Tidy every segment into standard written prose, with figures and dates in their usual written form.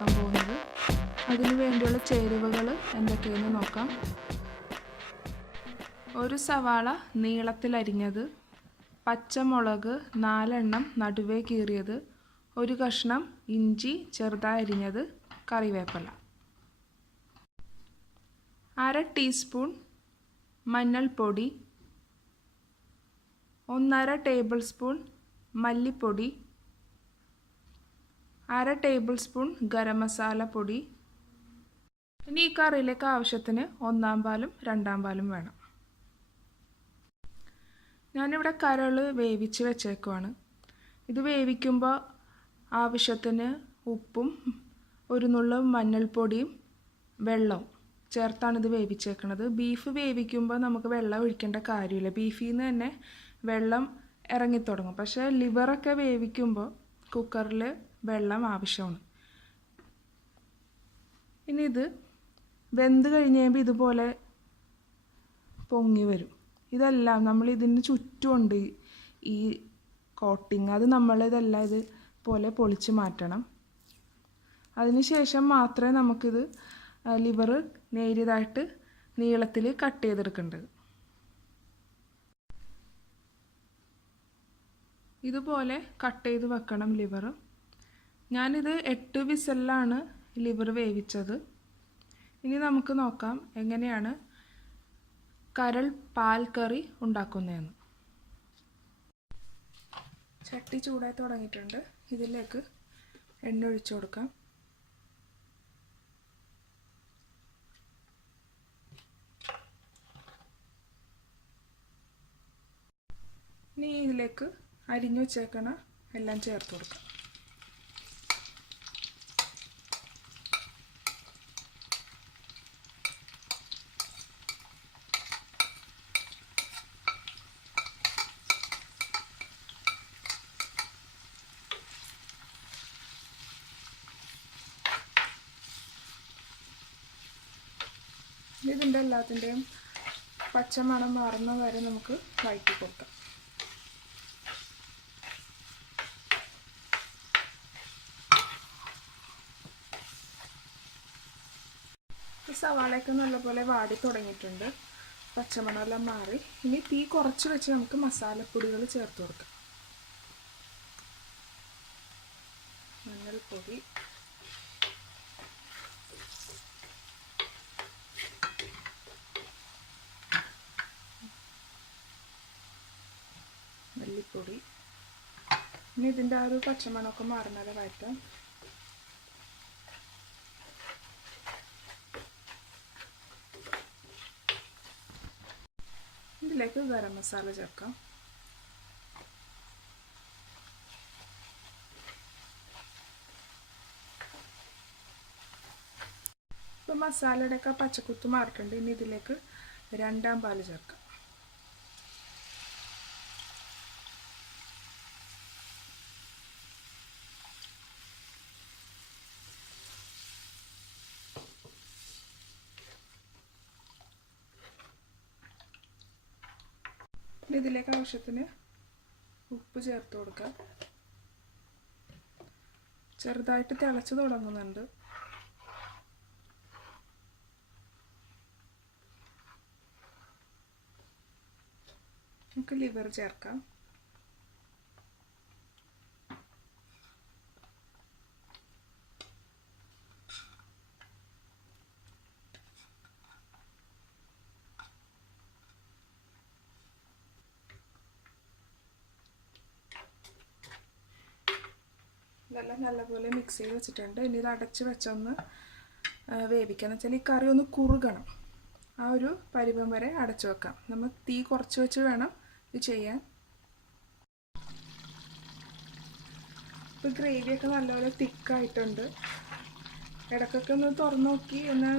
ഉണ്ടാക്കാൻ പോകുന്നത്. അതിനു വേണ്ടിയുള്ള ചേരുവകൾ എന്തൊക്കെയെന്ന് നോക്കാം. ഒരു സവാള നീളത്തിൽ അരിഞ്ഞത്, പച്ചമുളക് 4 എണ്ണം നടുവേ കീറിയത്, ഒരു കഷ്ണം ഇഞ്ചി ചെറുതായി അരിഞ്ഞത്, കറിവേപ്പില. 1/2 ടീസ്പൂൺ മഞ്ഞൾപ്പൊടി, 1/2 ടേബിൾ സ്പൂൺ മല്ലിപ്പൊടി, 1/2 ടേബിൾ സ്പൂൺ ഗരം മസാല പൊടി. ഇനി ഈ കറിയിലേക്ക് ആവശ്യത്തിന് 1-ാം പാലും 2-ാം പാലും വേണം. ഞാനിവിടെ കരൾ വേവിച്ച് വെച്ചേക്കുവാണ്. ഇത് വേവിക്കുമ്പോൾ ആവശ്യത്തിന് ഉപ്പും ഒരു നുള്ളു മഞ്ഞൾപ്പൊടിയും വെള്ളവും ചേർത്താണ് ഇത് വേവിച്ചേക്കുന്നത്. ബീഫ് വേവിക്കുമ്പോൾ നമുക്ക് വെള്ളം ഒഴിക്കേണ്ട കാര്യമില്ല. ബീഫിൽ നിന്ന് തന്നെ വെള്ളം ഇറങ്ങിത്തുടങ്ങും. പക്ഷേ ലിവറൊക്കെ വേവിക്കുമ്പോൾ കുക്കറിൽ വെള്ളം ആവശ്യമാണ്. ഇനി ഇത് വെന്ത് കഴിഞ്ഞ് കഴിയുമ്പോൾ ഇതുപോലെ പൊങ്ങി വരും. ഇതെല്ലാം നമ്മൾ ഇതിന് ചുറ്റുമുണ്ട് ഈ കോട്ടിങ്. അത് നമ്മളിതെല്ലാം ഇതുപോലെ പൊളിച്ച് മാറ്റണം. അതിനുശേഷം മാത്രമേ നമുക്കിത് ലിവർ നേരിയതായിട്ട് നീളത്തിൽ കട്ട് ചെയ്തെടുക്കേണ്ടത്. ഇതുപോലെ കട്ട് ചെയ്ത് വെക്കണം ലിവർ. ഞാനിത് 8 വിസലിലാണ് ലിവർ വേവിച്ചത്. ഇനി നമുക്ക് നോക്കാം എങ്ങനെയാണ് കരൾ പാൽ കറി ഉണ്ടാക്കുന്നതെന്ന്. ചട്ടി ചൂടായി തുടങ്ങിയിട്ടുണ്ട്. ഇതിലേക്ക് എണ്ണ ഒഴിച്ചു കൊടുക്കാം. ഇനി ഇതിലേക്ക് അരിഞ്ഞു വെച്ചേക്കണ എല്ലാം ചേർത്ത് കൊടുക്കാം. ഇതിൻ്റെ എല്ലാത്തിൻ്റെയും പച്ചമണം മാറുന്ന വരെ നമുക്ക് വഴറ്റി കൊടുക്കാം. ഈ സവാളയൊക്കെ നല്ലപോലെ വാടി തുടങ്ങിയിട്ടുണ്ട്. പച്ചമണമെല്ലാം മാറി. ഇനി തീ കുറച്ച് വെച്ച് നമുക്ക് മസാലപ്പൊടികൾ ചേർത്ത് കൊടുക്കാം. മഞ്ഞൾപ്പൊടി, മല്ലിപ്പൊടി. ഇനി ഇതിൻ്റെ ആ ഒരു പച്ചമണമൊക്കെ മാറുന്നത് വഴറ്റാം. ഇതിലേക്ക് ഗരം മസാല ചേർക്കാം. ഇപ്പോൾ മസാലയുടെയൊക്കെ പച്ചക്കുത്ത് മാറിയിട്ടുണ്ട്. ഇനി ഇതിലേക്ക് 2-ാം പാൽ ചേർക്കാം. ഇതിലേക്ക് ആവശ്യത്തിന് ഉപ്പ് ചേർത്ത് കൊടുക്കാം. ചെറുതായിട്ട് തിളച്ച് തുടങ്ങുന്നുണ്ട്. നമുക്ക് ലിവർ ചേർക്കാം. ഇതെല്ലാം നല്ലപോലെ മിക്സ് ചെയ്ത് വെച്ചിട്ടുണ്ട്. ഇനി ഇത് അടച്ച് വെച്ചൊന്ന് വേവിക്കുക. എന്ന് വെച്ചാൽ ഈ കറി ഒന്ന് കുറുകണം. ആ ഒരു പരുവം വരെ അടച്ചു വെക്കാം. നമ്മൾ തീ കുറച്ച് വെച്ച് വേണം ഇത് ചെയ്യാൻ. ഇപ്പോൾ ഗ്രേവിയൊക്കെ നല്ലപോലെ തിക്കായിട്ടുണ്ട്. ഇടയ്ക്കൊക്കെ ഒന്ന് തുറന്നു നോക്കി ഒന്ന്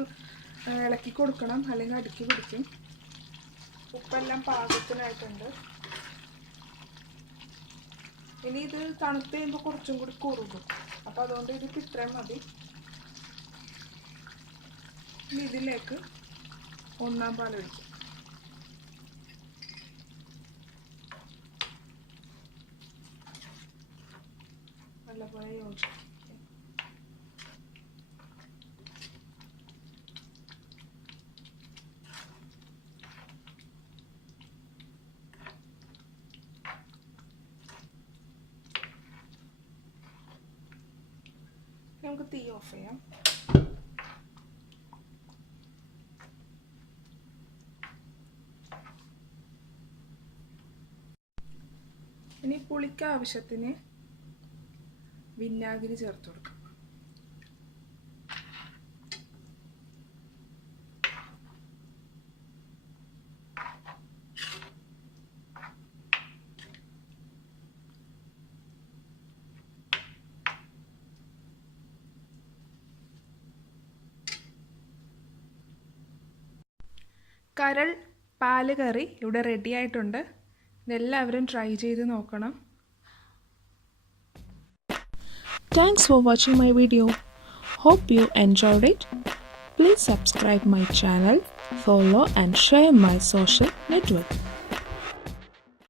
ഇളക്കി കൊടുക്കണം, അല്ലെങ്കിൽ അടുക്കി പിടിക്കും. ഉപ്പെല്ലാം പാകത്തിനായിട്ടുണ്ട്. ഇനി ഇത് തണുത്ത് കഴിയുമ്പോൾ കുറച്ചും കൂടി കുറുകും. അപ്പോൾ അതുകൊണ്ട് ഇതിപ്പോൾ ഇത്രയും മതി. ഇനി ഇതിലേക്ക് 1-ാം പാൽ ഒഴിക്കും. നല്ലപോലെ യോജിക്കും. നമുക്ക് തീ ഓഫ് ചെയ്യാം. ഇനി പുളിക്ക് ആവശ്യത്തിന് വിനാഗിരി ചേർത്ത് കൊടുക്കാം. കരൾ പാല് കറി ഇവിടെ റെഡി ആയിട്ടുണ്ട്. ഇതെല്ലാവരും ട്രൈ ചെയ്ത് നോക്കണം. Thanks for watching my video. Hope you enjoyed it. Please subscribe my channel, follow and share my social network.